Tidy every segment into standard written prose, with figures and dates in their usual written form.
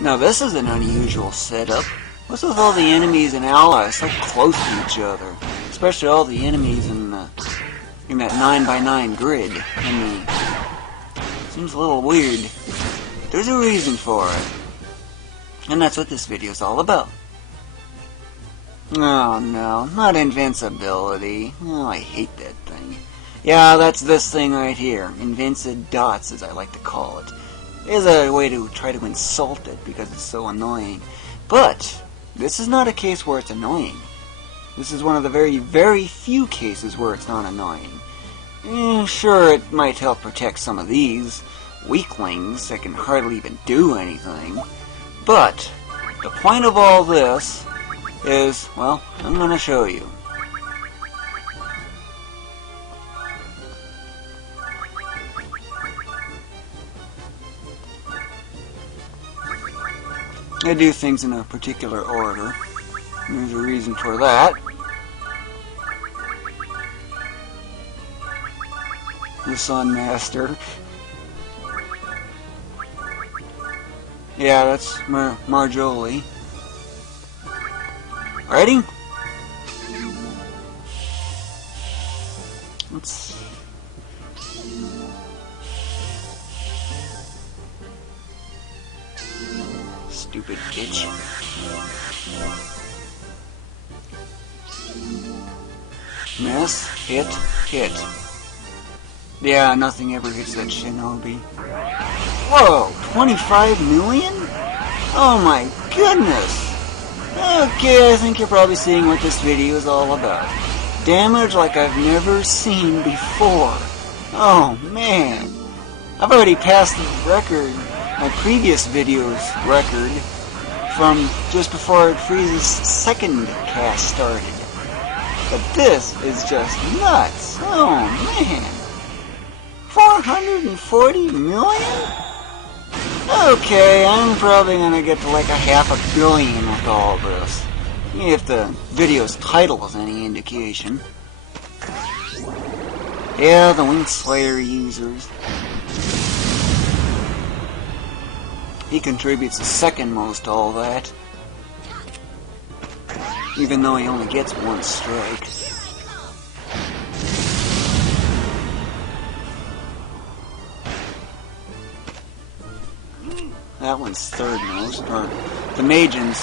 Now this is an unusual setup. What's with all the enemies and allies so close to each other? Especially all the enemies in that 9x9 grid. I mean, seems a little weird. There's a reason for it. And that's what this video is all about. Oh no, not invincibility. Oh, I hate that thing. Yeah, that's this thing right here. Invincid dots, as I like to call it. Is a way to try to insult it because it's so annoying. But this is not a case where it's annoying. This is one of the very, very few cases where it's not annoying. Sure, it might help protect some of these weaklings that can hardly even do anything. But the point of all this is, well, I'm going to show you. I do things in a particular order. There's a reason for that. The Sun Master. Yeah, that's Marjoli. Ready? Let's... Stupid bitch. Miss, hit, hit. Yeah, nothing ever hits that shinobi. Whoa, 25 million? Oh my goodness! Okay, I think you're probably seeing what this video is all about. Damage like I've never seen before. Oh man! I've already passed the record, my previous video's record, from just before Freeze's second cast started. But this is just nuts! Oh man! 440 million? Okay, I'm probably gonna get to like a $500 million with all this. If the video's title is any indication. Yeah, the Wing Slayer users. He contributes the second most to all that. Even though he only gets one strike. That one's third most, or the Magin's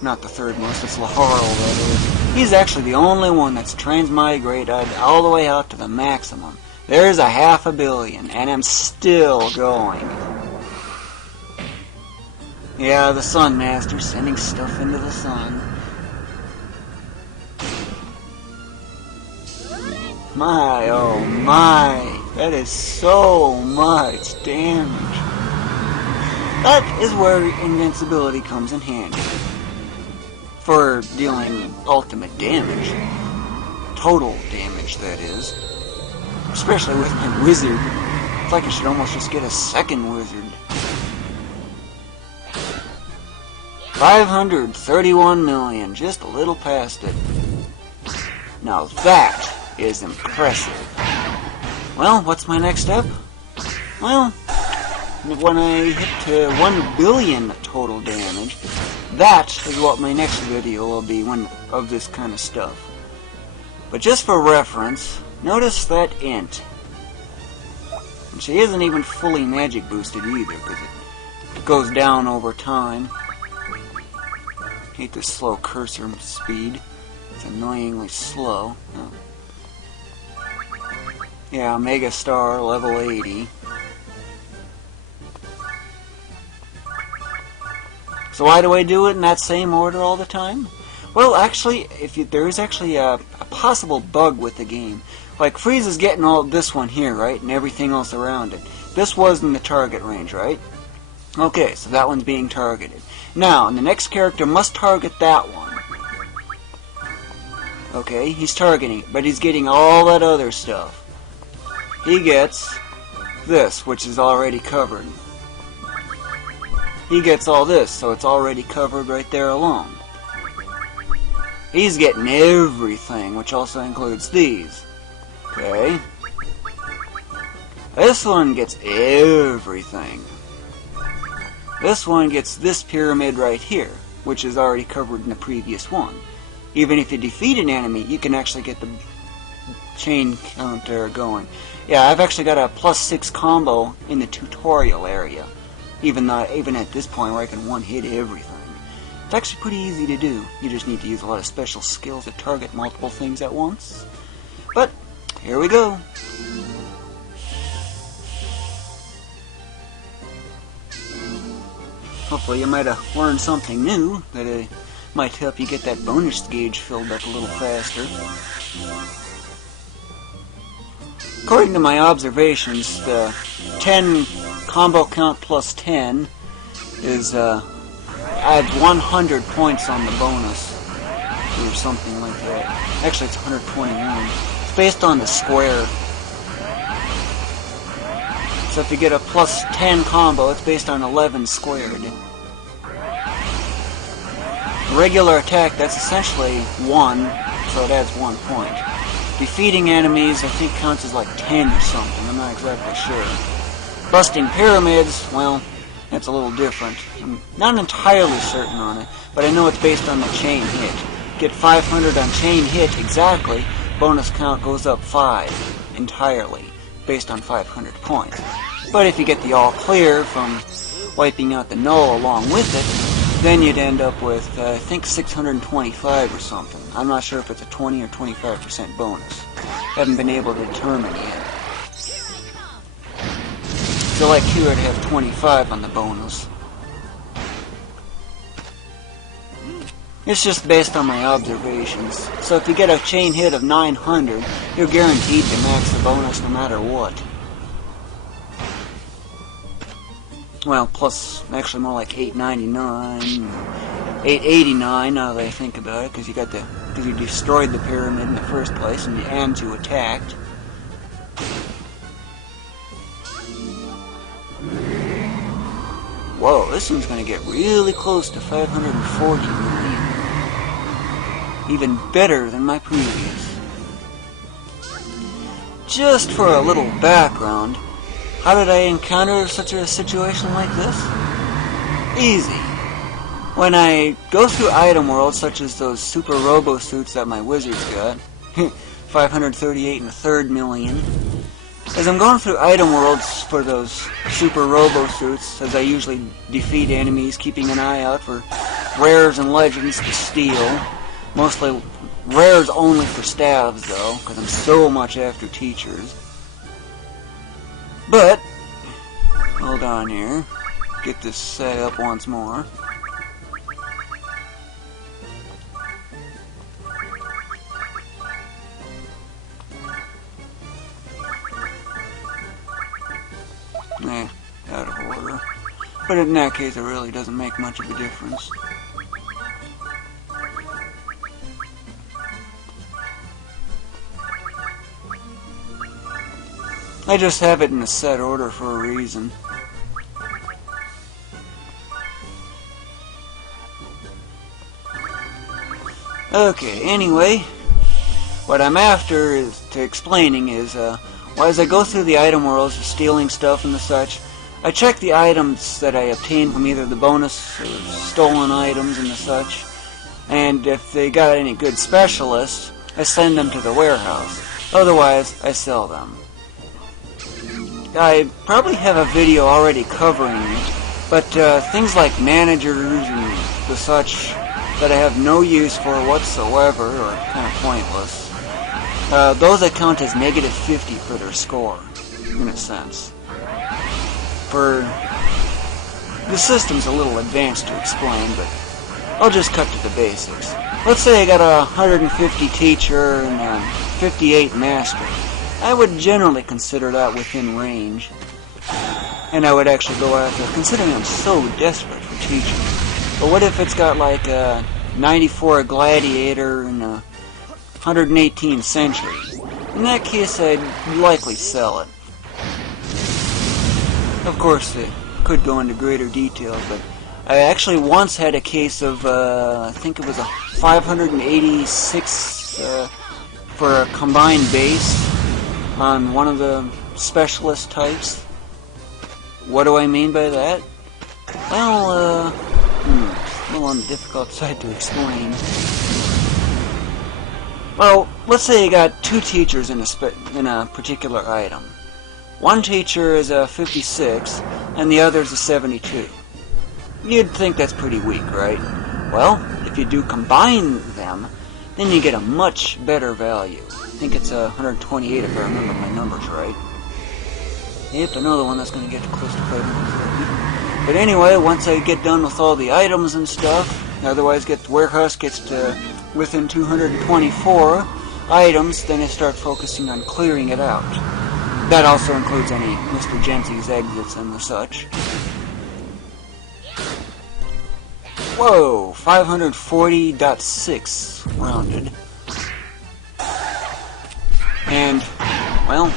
not the third most, it's Laharl that is. He's actually the only one that's transmigrated all the way out to the maximum. There's a $500 million, and I'm still going. Yeah, the Sun Master sending stuff into the sun. My, oh my, that is so much damage. That is where invincibility comes in handy. For dealing ultimate damage. Total damage, that is. Especially with my wizard. It's like I should almost just get a second wizard. 531 million, just a little past it. Now that is impressive. Well, what's my next step? Well, when I hit to 1 billion total damage, that is what my next video will be of this kind of stuff. But just for reference, notice that int. And she isn't even fully magic boosted either, because it goes down over time. Hate this slow cursor speed. It's annoyingly slow. Oh. Yeah, Mega Star, level 80. So why do I do it in that same order all the time? Well, actually, there is actually a possible bug with the game. Like, Frieza is getting all this one here, right? And everything else around it. This was in the target range, right? Okay, so that one's being targeted. Now, the next character must target that one. Okay, he's targeting it, but he's getting all that other stuff. He gets this, which is already covered. He gets all this, so it's already covered right there alone. He's getting everything, which also includes these. Okay. This one gets everything. This one gets this pyramid right here, which is already covered in the previous one. Even if you defeat an enemy, you can actually get the chain counter going. Yeah, I've actually got a +6 combo in the tutorial area, even at this point where I can one-hit everything. It's actually pretty easy to do. You just need to use a lot of special skills to target multiple things at once. But, here we go. Hopefully you might have learned something new that might help you get that bonus gauge filled up a little faster. According to my observations, the 10 combo count plus 10 is adds 100 points on the bonus, or something like that. Actually, it's 121. It's based on the square. So if you get a plus 10 combo, it's based on 11 squared. Regular attack, that's essentially 1, so it adds 1 point. Defeating enemies, I think, counts as like 10 or something. I'm not exactly sure. Busting pyramids, well, that's a little different. I'm not entirely certain on it, but I know it's based on the chain hit. Get 500 on chain hit exactly, bonus count goes up 5 entirely, based on 500 points. But if you get the all clear from wiping out the null along with it, then you'd end up with, I think, 625 or something. I'm not sure if it's a 20 or 25% bonus. Haven't been able to determine yet. So like here I'd have 25 on the bonus. It's just based on my observations. So if you get a chain hit of 900, you're guaranteed to max the bonus no matter what. Well, plus, actually more like 899, 889 now that I think about it, because you destroyed the pyramid in the first place, and you attacked. Whoa, this one's going to get really close to 540 million. Even better than my previous. Just for a little background, how did I encounter such a situation like this? Easy. When I go through item worlds such as those Super Robo Suits that my wizard's got, 538 1/3 million, as I'm going through item worlds for those Super Robo Suits, as I usually defeat enemies, keeping an eye out for rares and legends to steal. Mostly rares only for staves though, because I'm so much after teachers. But, hold on here, get this set up once more. Out of order. But in that case, it really doesn't make much of a difference. I just have it in a set order for a reason. Okay, anyway, what I'm after is explaining is, well, as I go through the item worlds, stealing stuff and the such, I check the items that I obtain from either the bonus or stolen items and the such, and if they got any good specialists, I send them to the warehouse. Otherwise, I sell them. I probably have a video already covering it, but things like managers and the such that I have no use for whatsoever, or kind of pointless, those I count as -50 for their score, in a sense. For the system's a little advanced to explain, but I'll just cut to the basics. Let's say I got a 150 teacher and a 58 master. I would generally consider that within range, and I would actually go after, considering I'm so desperate for teachers. But what if it's got like a 94 gladiator and a 118 century? In that case, I'd likely sell it. Of course, it could go into greater detail, but I actually once had a case of, I think it was a 586 for a combined base on one of the specialist types. What do I mean by that? Well, a little on the difficult side to explain. Well, let's say you got two teachers in a particular item. One teacher is a 56, and the other is a 72. You'd think that's pretty weak, right? Well, if you do combine them, then you get a much better value. I think it's 128 if I remember my numbers right. Yep, another one that's going to get close to 530. But anyway, once I get done with all the items and stuff, otherwise the warehouse gets to within 224 items, then I start focusing on clearing it out. That also includes any Mr. Genty's exits and the such. Whoa, 540.6 rounded. And, well,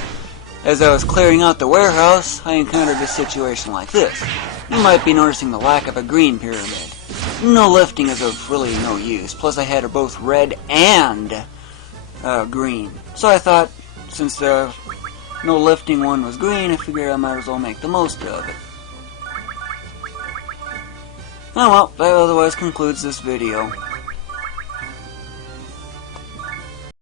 as I was clearing out the warehouse, I encountered a situation like this. You might be noticing the lack of a green pyramid. No lifting is of really no use, plus I had both red and green. So I thought, since the no lifting one was green, I figured I might as well make the most of it. Oh well, that otherwise concludes this video.